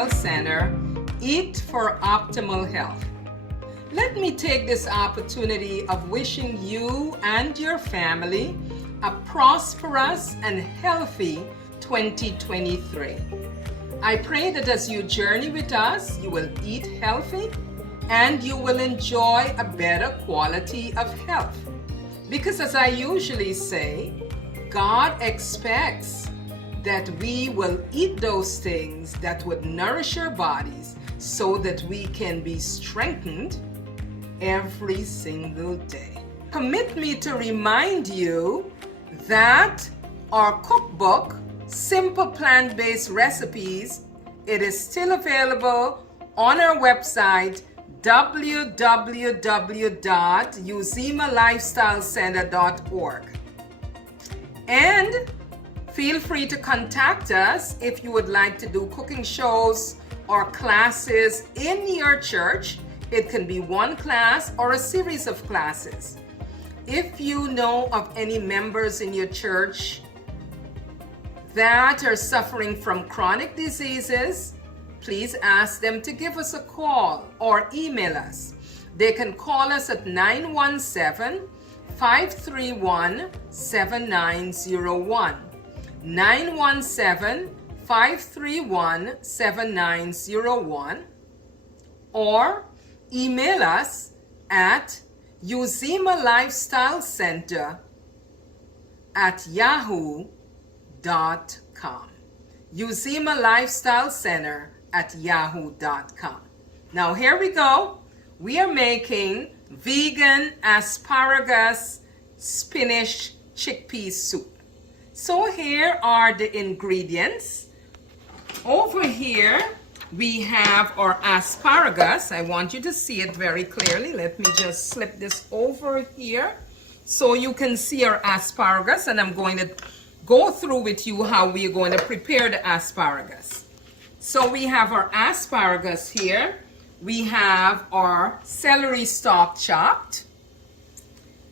Lifestyle Center, Eat for Optimal Health. Let me take this opportunity of wishing you and your family a prosperous and healthy 2023. I pray that as you journey with us, you will eat healthy and you will enjoy a better quality of health. Because as I usually say, God expects that we will eat those things that would nourish our bodies so that we can be strengthened every single day. Permit me to remind you that our cookbook, Simple Plant-Based Recipes, it is still available on our website www.uzimalifestylecenter.org. And feel free to contact us if you would like to do cooking shows or classes in your church. It can be one class or a series of classes. If you know of any members in your church that are suffering from chronic diseases, please ask them to give us a call or email us. They can call us at 917-531-7901. 917-531-7901, or email us at uzimalifestylecenter@yahoo.com. uzimalifestylecenter@yahoo.com. Now here we go. We are making vegan asparagus spinach chickpea soup. So here are the ingredients. Over here we have our asparagus. I want you to see it very clearly. Let me just slip this over here so you can see our asparagus, and I'm going to go through with you how we are going to prepare the asparagus. So we have our asparagus here. We have our celery stalk chopped.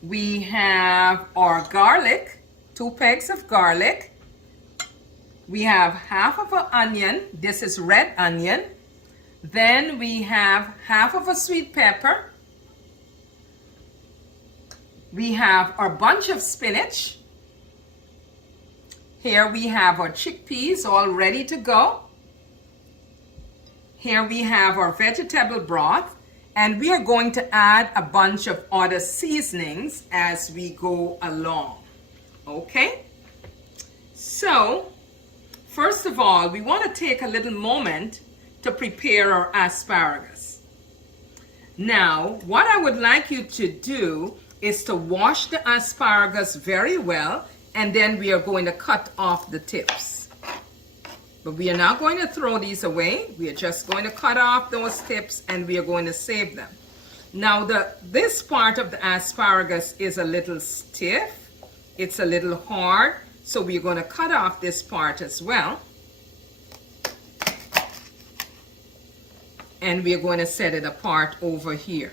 We have our garlic, 2 pegs of garlic. We have half of an onion. This is red onion. Then we have half of a sweet pepper. We have our bunch of spinach. Here we have our chickpeas all ready to go. Here we have our vegetable broth, and we are going to add a bunch of other seasonings as we go along. Okay? So, first of all, we want to take a little moment to prepare our asparagus. Now, what I would like you to do is to wash the asparagus very well, and then we are going to cut off the tips. But we are not going to throw these away. We are just going to cut off those tips and we are going to save them. Now, this part of the asparagus is a little stiff. It's a little hard. So we're going to cut off this part as well. And we're going to set it apart over here.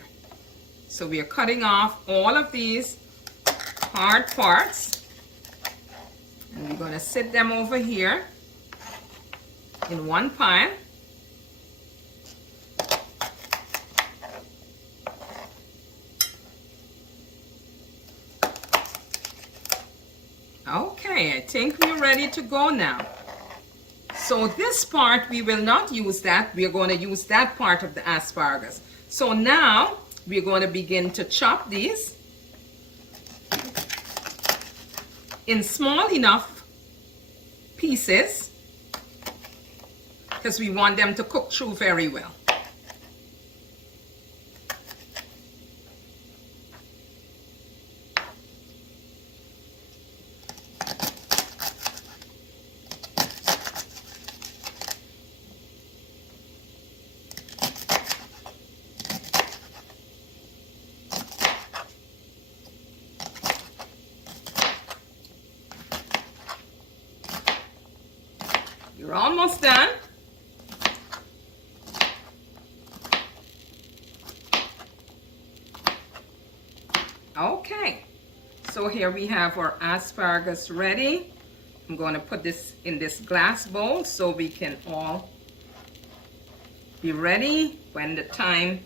So we are cutting off all of these hard parts. And we're going to set them over here in one pile. Okay, I think we're ready to go now. So this part, we will not use that. We are going to use that part of the asparagus. So now we're going to begin to chop these in small enough pieces because we want them to cook through very well. You're almost done. Okay, so here we have our asparagus ready. I'm going to put this in this glass bowl so we can all be ready when the time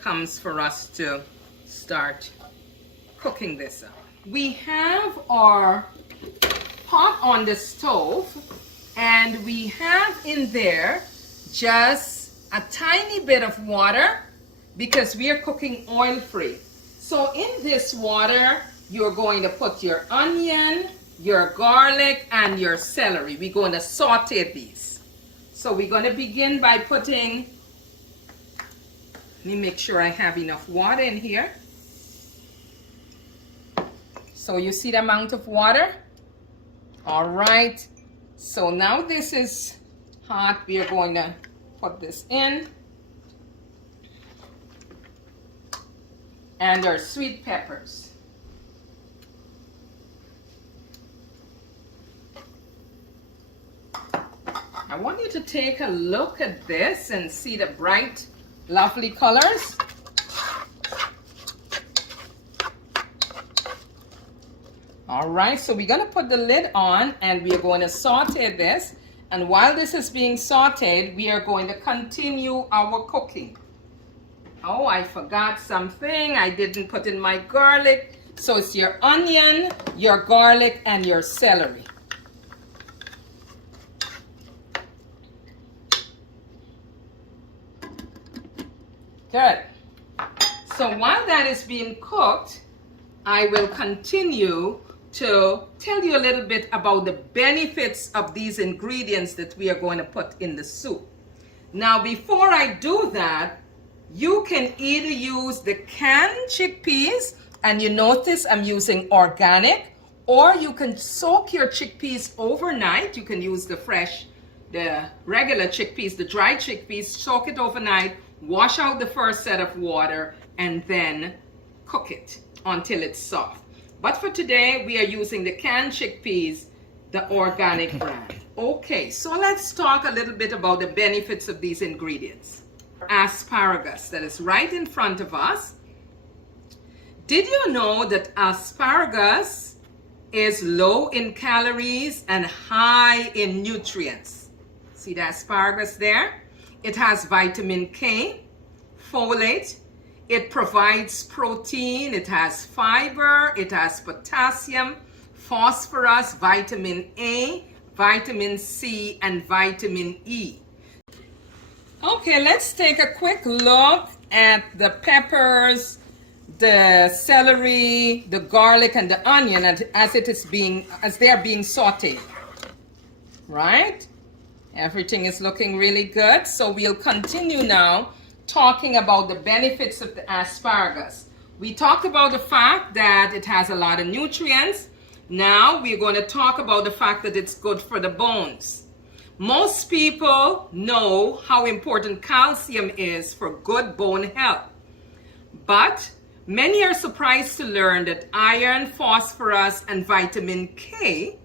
comes for us to start cooking this up. We have our pot on the stove, and we have in there just a tiny bit of water because we are cooking oil-free. So in this water, you're going to put your onion, your garlic, and your celery. We're going to saute these. So we're going to begin by putting, let me make sure I have enough water in here. So you see the amount of water? All right. So now this is hot. We are going to put this in. And our sweet peppers. I want you to take a look at this and see the bright, lovely colors. All right, so we're going to put the lid on and we are going to saute this. And while this is being sauteed, we are going to continue our cooking. Oh, I forgot something. I didn't put in my garlic. So it's your onion, your garlic, and your celery. Good. So while that is being cooked, I will continue to tell you a little bit about the benefits of these ingredients that we are going to put in the soup. Now, before I do that, you can either use the canned chickpeas, and you notice I'm using organic, or you can soak your chickpeas overnight. You can use the regular chickpeas, the dry chickpeas, soak it overnight, wash out the first set of water, and then cook it until it's soft. But for today, we are using the canned chickpeas, the organic brand. Okay, so let's talk a little bit about the benefits of these ingredients. Asparagus that is right in front of us. Did you know that asparagus is low in calories and high in nutrients? See the asparagus there? It has vitamin K, folate, it provides protein, it has fiber, it has potassium, phosphorus, vitamin A, vitamin C, and vitamin E. Okay, let's take a quick look at the peppers, the celery, the garlic, and the onion as they are being sauteed. Right? Everything is looking really good. So we'll continue now talking about the benefits of the asparagus. We talked about the fact that it has a lot of nutrients. Now we're going to talk about the fact that it's good for the bones. Most people know how important calcium is for good bone health. But many are surprised to learn that iron, phosphorus, and vitamin K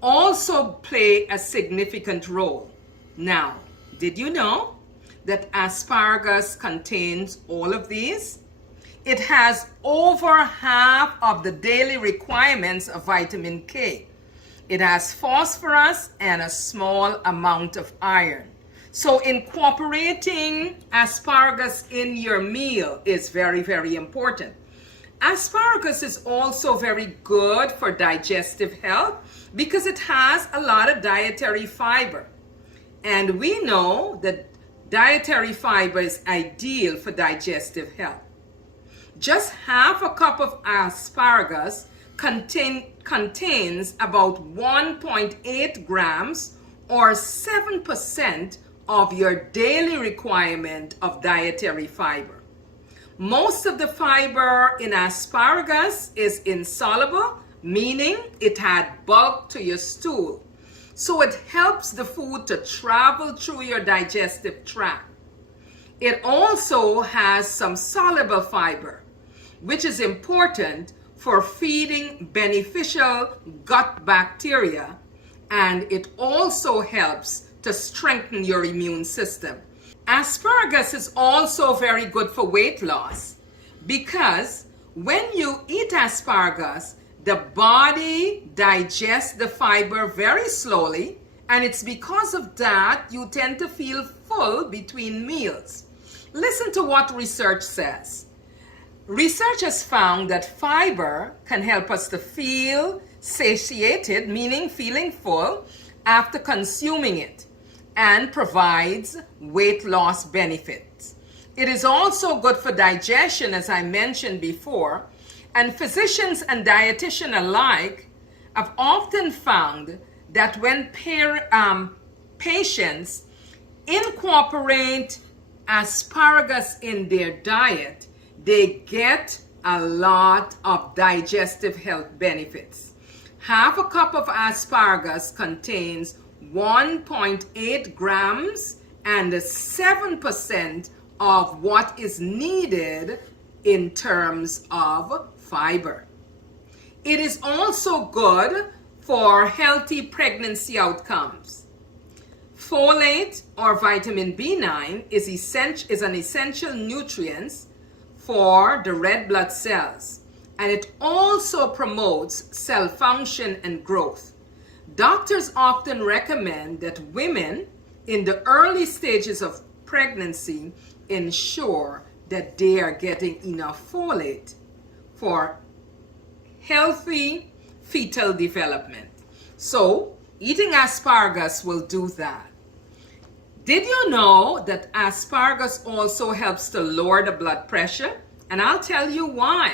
also play a significant role. Now, did you know that asparagus contains all of these? It has over half of the daily requirements of vitamin K. It has phosphorus and a small amount of iron. So incorporating asparagus in your meal is very, very important. Asparagus is also very good for digestive health because it has a lot of dietary fiber. And we know that dietary fiber is ideal for digestive health. Just half a cup of asparagus contains about 1.8 grams or 7% of your daily requirement of dietary fiber. Most of the fiber in asparagus is insoluble, meaning it had bulk to your stool. So it helps the food to travel through your digestive tract. It also has some soluble fiber, which is important for feeding beneficial gut bacteria, and it also helps to strengthen your immune system. Asparagus is also very good for weight loss because when you eat asparagus, the body digests the fiber very slowly And it's because of that you tend to feel full between meals. Listen to what research says. Research has found that fiber can help us to feel satiated, meaning feeling full, after consuming it, and provides weight loss benefits. It is also good for digestion, as I mentioned before, and physicians and dietitians alike have often found that when patients incorporate asparagus in their diet, they get a lot of digestive health benefits. Half a cup of asparagus contains 1.8 grams and 7% of what is needed in terms of fiber. It is also good for healthy pregnancy outcomes. Folate or vitamin B9 is an essential nutrient for the red blood cells, and it also promotes cell function and growth. Doctors often recommend that women in the early stages of pregnancy ensure that they are getting enough folate for healthy fetal development. So, eating asparagus will do that. Did you know that asparagus also helps to lower the blood pressure? And I'll tell you why.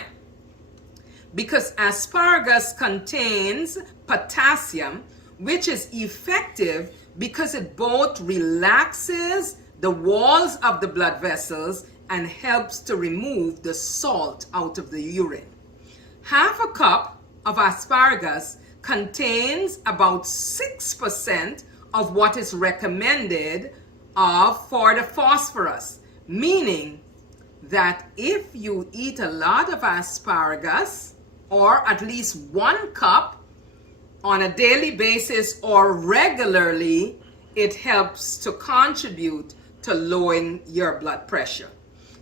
Because asparagus contains potassium, which is effective because it both relaxes the walls of the blood vessels and helps to remove the salt out of the urine. Half a cup of asparagus contains about 6% of what is recommended for the phosphorus, meaning that if you eat a lot of asparagus, or at least 1 cup on a daily basis or regularly, it helps to contribute to lowering your blood pressure.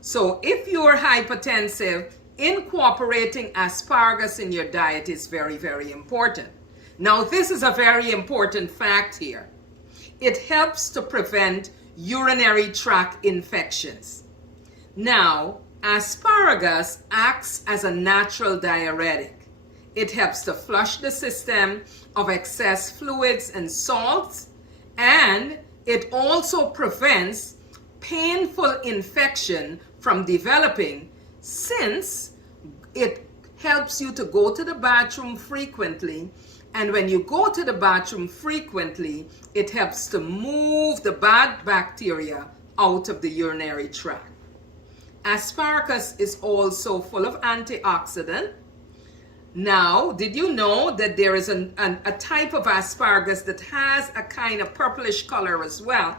So if you're hypertensive, incorporating asparagus in your diet is very, very important. Now, this is a very important fact here. It helps to prevent urinary tract infections. Now, asparagus acts as a natural diuretic. It helps to flush the system of excess fluids and salts, and it also prevents painful infection from developing, since it helps you to go to the bathroom frequently. And when you go to the bathroom frequently, it helps to move the bad bacteria out of the urinary tract. Asparagus is also full of antioxidant. Now, did you know that there is a type of asparagus that has a kind of purplish color as well?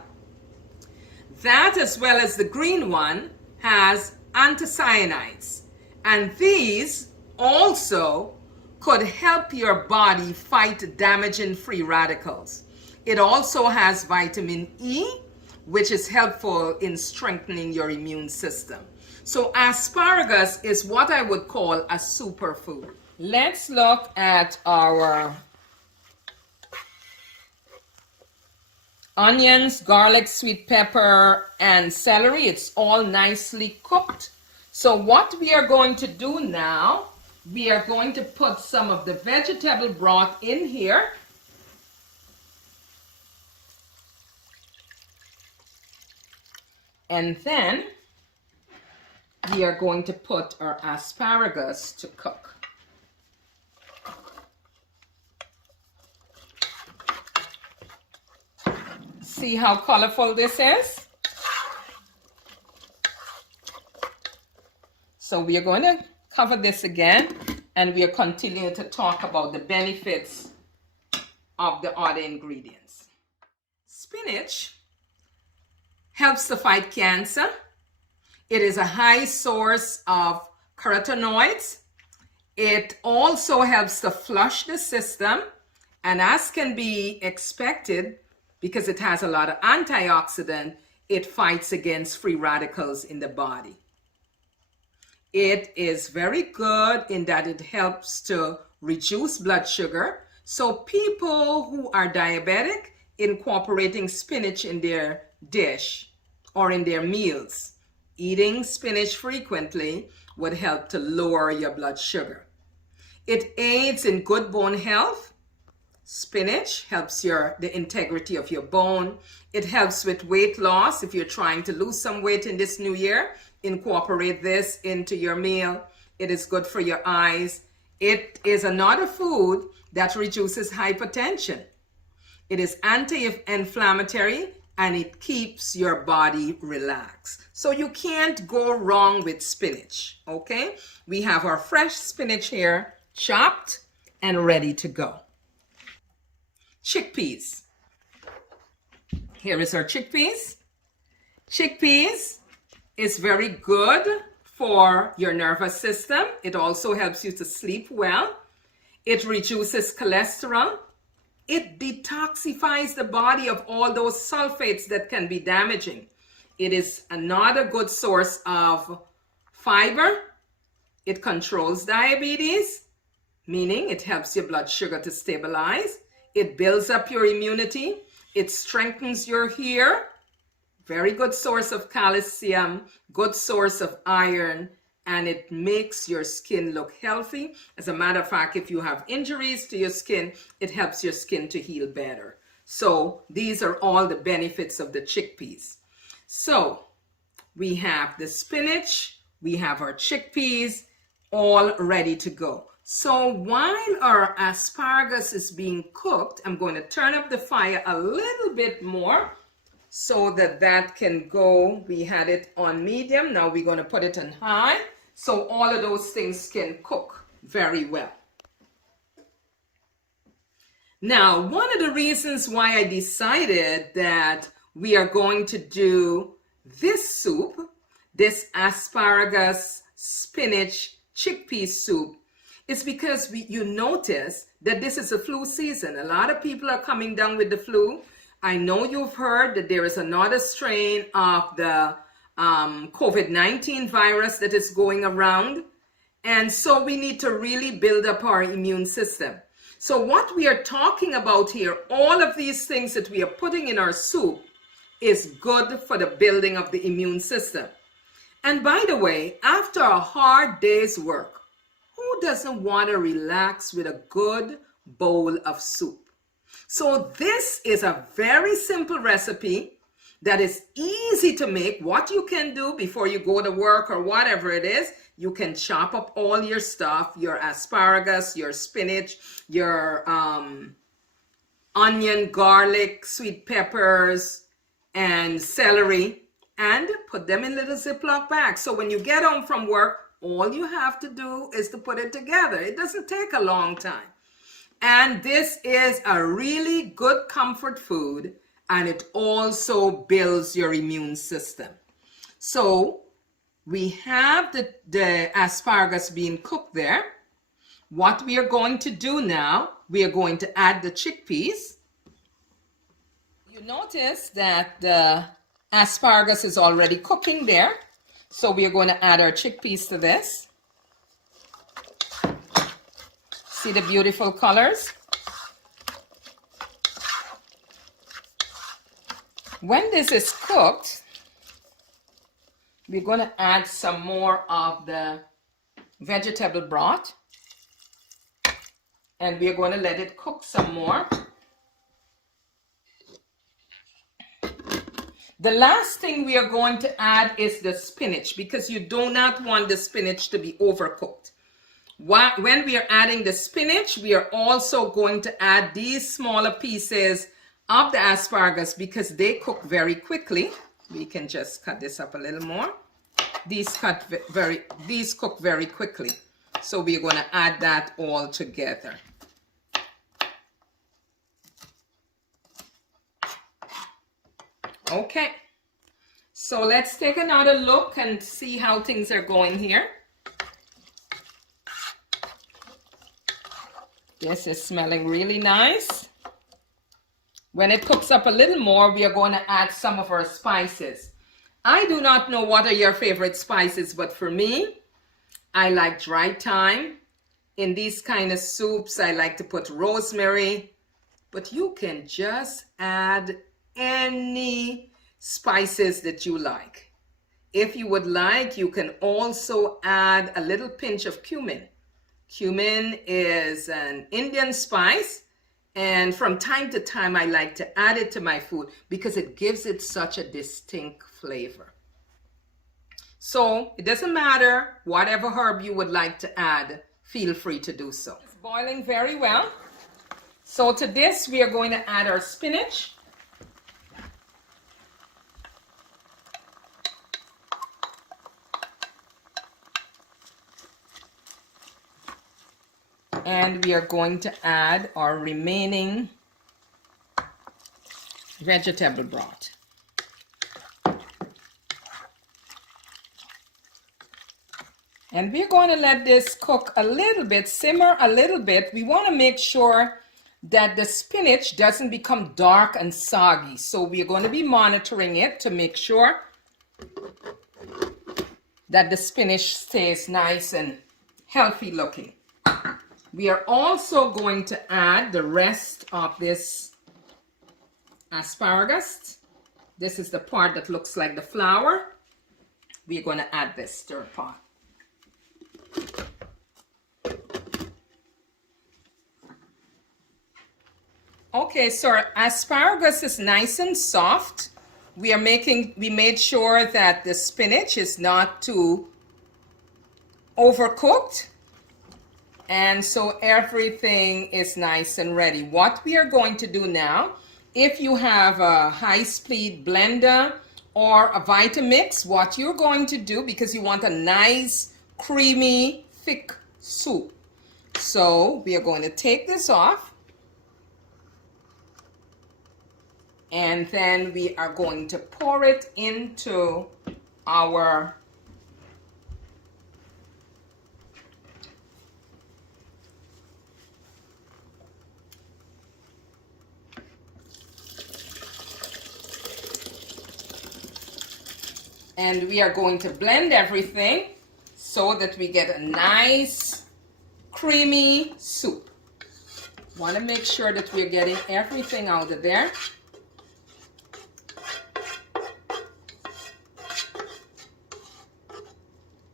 That, as well as the green one, has anthocyanins. And these also could help your body fight damaging free radicals. It also has vitamin E, which is helpful in strengthening your immune system. So asparagus is what I would call a superfood. Let's look at our onions, garlic, sweet pepper, and celery. It's all nicely cooked. So what we are going to do now, we are going to put some of the vegetable broth in here. And then we are going to put our asparagus to cook. See how colorful this is? So we are going to cover this again, and we are continuing to talk about the benefits of the other ingredients. Spinach helps to fight cancer. It is a high source of carotenoids. It also helps to flush the system, and as can be expected, because it has a lot of antioxidant, it fights against free radicals in the body. It is very good in that it helps to reduce blood sugar. So people who are diabetic incorporating spinach in their dish or in their meals. Eating spinach frequently would help to lower your blood sugar. It aids in good bone health. Spinach helps the integrity of your bone. It helps with weight loss. If you're trying to lose some weight in this new year, incorporate this into your meal. It is good for your eyes. It is another food that reduces hypertension. It is anti-inflammatory and it keeps your body relaxed. So you can't go wrong with spinach, okay? We have our fresh spinach here, chopped and ready to go. Chickpeas. Here is our chickpeas. Chickpeas is very good for your nervous system. It also helps you to sleep well. It reduces cholesterol. It detoxifies the body of all those sulfates that can be damaging. It is another good source of fiber. It controls diabetes, meaning it helps your blood sugar to stabilize. It builds up your immunity. It strengthens your hair. Very good source of calcium, good source of iron, and it makes your skin look healthy. As a matter of fact, if you have injuries to your skin, it helps your skin to heal better. So these are all the benefits of the chickpeas. So we have the spinach, we have our chickpeas, all ready to go. So while our asparagus is being cooked, I'm going to turn up the fire a little bit more so that can go. We had it on medium. Now we're going to put it on high so all of those things can cook very well. Now, one of the reasons why I decided that we are going to do this soup, this asparagus spinach chickpea soup, is because you notice that this is a flu season. A lot of people are coming down with the flu. I know you've heard that there is another strain of the COVID-19 virus that is going around. And so we need to really build up our immune system. So what we are talking about here, all of these things that we are putting in our soup is good for the building of the immune system. And by the way, after a hard day's work, who doesn't want to relax with a good bowl of soup? So this is a very simple recipe that is easy to make. What you can do before you go to work or whatever it is, you can chop up all your stuff, your asparagus, your spinach, your onion, garlic, sweet peppers, and celery, and put them in little Ziploc bags. So when you get home from work, all you have to do is to put it together. It doesn't take a long time. And this is a really good comfort food, and it also builds your immune system. So we have the asparagus being cooked there. What we are going to do now, we are going to add the chickpeas. You notice that the asparagus is already cooking there. So we are going to add our chickpeas to this. See the beautiful colors? When this is cooked, we're going to add some more of the vegetable broth. And we're going to let it cook some more. The last thing we are going to add is the spinach, because you do not want the spinach to be overcooked. When we are adding the spinach, we are also going to add these smaller pieces of the asparagus because they cook very quickly. We can just cut this up a little more. These cook very quickly. So we're going to add that all together. Okay, so let's take another look and see how things are going here. This is smelling really nice. When it cooks up a little more, we are going to add some of our spices. I do not know what are your favorite spices, but for me, I like dry thyme. In these kind of soups, I like to put rosemary, but you can just add any spices that you like. If you would like, you can also add a little pinch of cumin. Cumin is an Indian spice, and from time to time I like to add it to my food because it gives it such a distinct flavor. So it doesn't matter, whatever herb you would like to add, feel free to do so. It's boiling very well. So to this we are going to add our spinach. And we are going to add our remaining vegetable broth. And we're going to let this cook a little bit, simmer a little bit. We want to make sure that the spinach doesn't become dark and soggy. So we're going to be monitoring it to make sure that the spinach stays nice and healthy looking. We are also going to add the rest of this asparagus. This is the part that looks like the flour. We're going to add this stir pot. Okay, so our asparagus is nice and soft. We made sure that the spinach is not too overcooked. And so everything is nice and ready. What we are going to do now, if you have a high-speed blender or a Vitamix, what you're going to do, because you want a nice, creamy, thick soup. So we are going to take this off. And then we are going to pour it into our and we are going to blend everything so that we get a nice creamy soup. Want to make sure that we're getting everything out of there.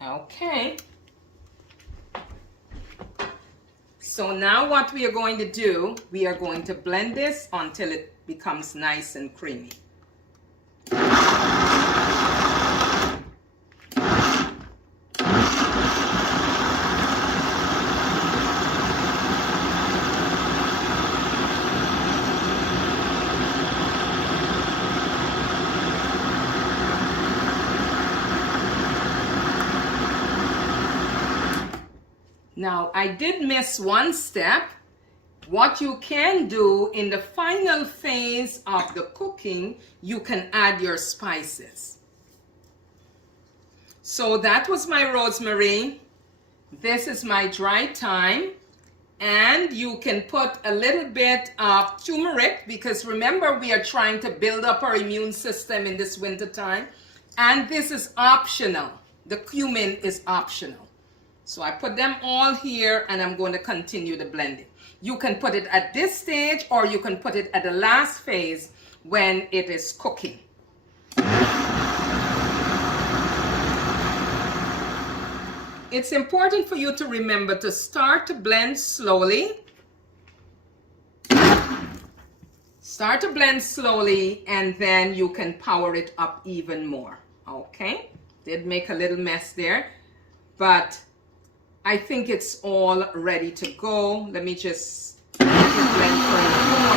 Okay. So now what we are going to do, we are going to blend this until it becomes nice and creamy. Now, I did miss one step. What you can do in the final phase of the cooking, you can add your spices. So that was my rosemary. This is my dry thyme. And you can put a little bit of turmeric, because remember, we are trying to build up our immune system in this winter time. And this is optional. The cumin is optional. So I put them all here, and I'm going to continue the blending. You can put it at this stage, or you can put it at the last phase when it is cooking. It's important for you to remember to start to blend slowly. Start to blend slowly, and then you can power it up even more. Okay? Did make a little mess there, but I think it's all ready to go. Let me just let it blend for a few more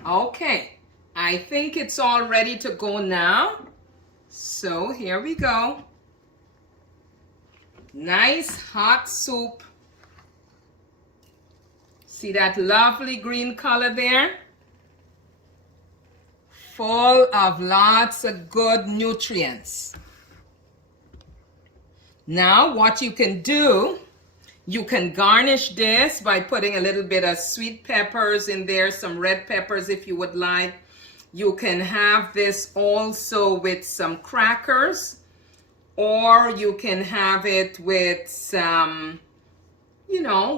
minutes. Okay, I think it's all ready to go now. So here we go. Nice hot soup. See that lovely green color there? Full of lots of good nutrients. Now what you can do, you can garnish this by putting a little bit of sweet peppers in there, some red peppers if you would like. You can have this also with some crackers, or you can have it with some,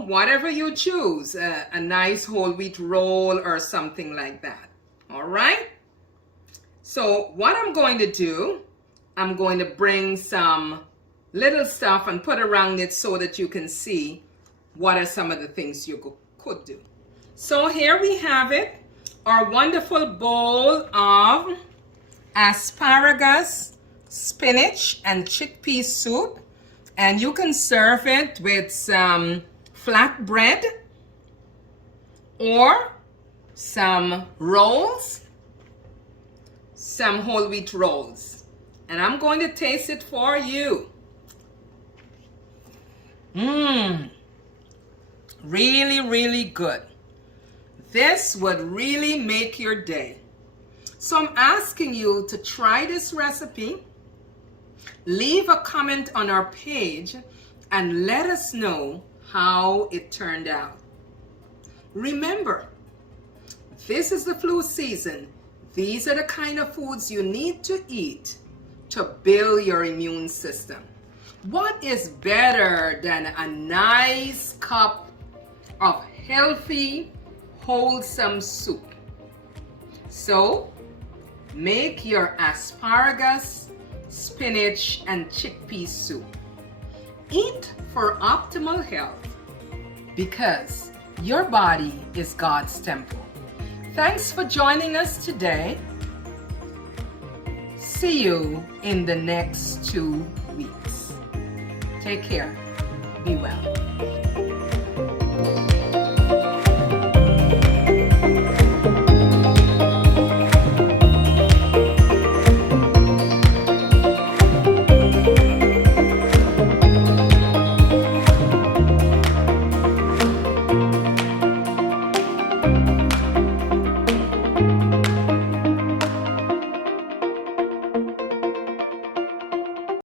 whatever you choose, a nice whole wheat roll or something like that. All right? So what I'm going to do, I'm going to bring some little stuff and put around it so that you can see what are some of the things you could do. So here we have it, our wonderful bowl of asparagus, spinach, and chickpea soup. And you can serve it with some flat bread or some rolls, some whole wheat rolls. And I'm going to taste it for you. Really, really good. This would really make your day. So I'm asking you to try this recipe. Leave a comment on our page and let us know how it turned out. Remember, this is the flu season. These are the kind of foods you need to eat to build your immune system. What is better than a nice cup of healthy, wholesome soup? So, make your asparagus, spinach, and chickpea soup. Eat for optimal health because your body is God's temple. Thanks for joining us today. See you in the next 2 weeks. Take care. Be well.